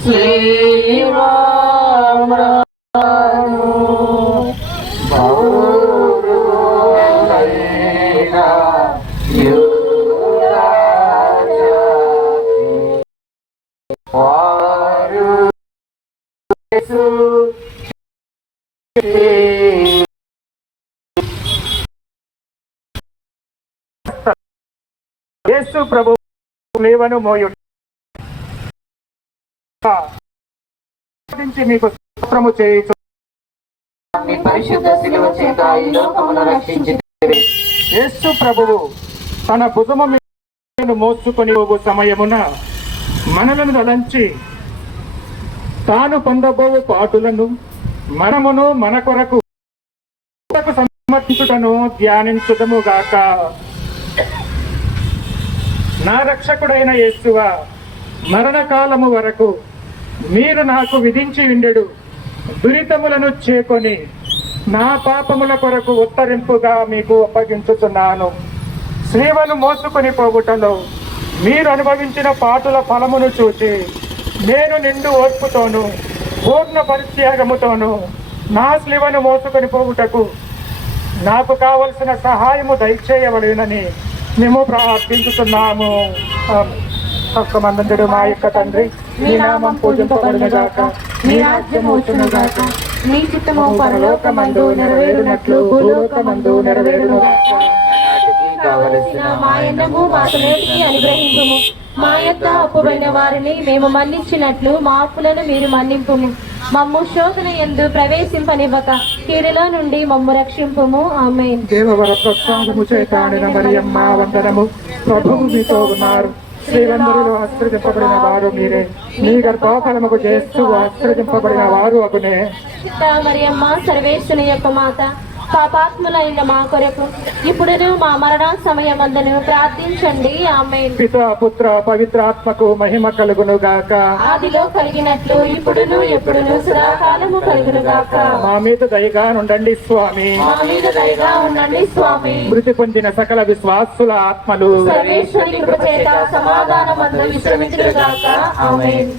శ్రీరామ యేసు ప్రభు లేవను మోయుడు మీకు స్తోత్రము చేయుచు మీ పరిశుద్ధ శిలువ చేత ఈ లోకమును రక్షించితిరి. యేసు ప్రభువు తన భుజము మీద మోసుకొని పోవు సమయమున మనలను తలంచి తాను పొందబోవు పాటులను మనమును మన కొరకు సమర్పించుటను ధ్యానించుదము గాక. నా రక్షకుడైన యేసువా, మరణకాలము వరకు మీరు నాకు విధించి ఉండెడు దురితములను చేకొని నా పాపముల కొరకు ఉత్తరింపుగా మీకు అప్పగించుతున్నాను. శ్రీవను మోసుకొని పోవుటలో మీరు అనుభవించిన పాటుల ఫలమును చూచి నేను నిండు ఓర్పుతోను పూర్ణ పరిత్యాగముతోను నా శ్రీవను మోసుకొని పోవుటకు నాకు కావలసిన సహాయము దయచేయవలేనని మేము ప్రార్థించుతున్నాము. మందుడు మా యొక్క తండ్రి, మీ నామం పూజింపబడునుగాక, మీ రాజ్యం వచ్చునుగాక, మీ చిత్తము పరలోకమందు నెరవేరునట్లు భూలోకమందు నెరవేరునుగాక. కావలసిన మా అన్నము మాకు నేటికి అనుగ్రహింపుము. మా యొక్క అప్పుడైన వారిని మేము మన్నించినట్లు మా అప్పులను మీరు మన్నింపుము. మమ్ము శోధన యందు ప్రవేశింపనివ్వక కీడులో నుండి మమ్ము రక్షింపుము. ఆమేన్. దేవవర ప్రసాదము చేత నిండిన మరియమ్మ వందనము. ప్రభువు మీతో ఉన్నారు. స్త్రీలందరిలో ఆశ్రయింపబడిన వారు మీరే. మీ గర్భఫలముకు చేస్తూ ఆశ్రయింపబడిన వారు అగునే. మరియమ్మ సర్వేశ్వరుని యొక్క మాత, పాపాత్ములైన మా కొరకు ఇప్పుడును మా మరణ సమయమందును ప్రార్థించండి. ఆమేన్. పితా పుత్ర పవిత్రాత్మకు మహిమ కలుగును గాక. ఆదిలో కలిగినట్లు ఇప్పుడును ఎప్పుడును సదాకాలము కలుగును గాక. మా మీద దయగా ఉండండి స్వామి. మా మీద దయగా ఉండండి స్వామి. మృతి పొందిన సకల విశ్వాసుల ఆత్మలు సర్వేశ్వరుని కృప చేత సమాధానమందు విశ్రమించును గాక. ఆమేన్.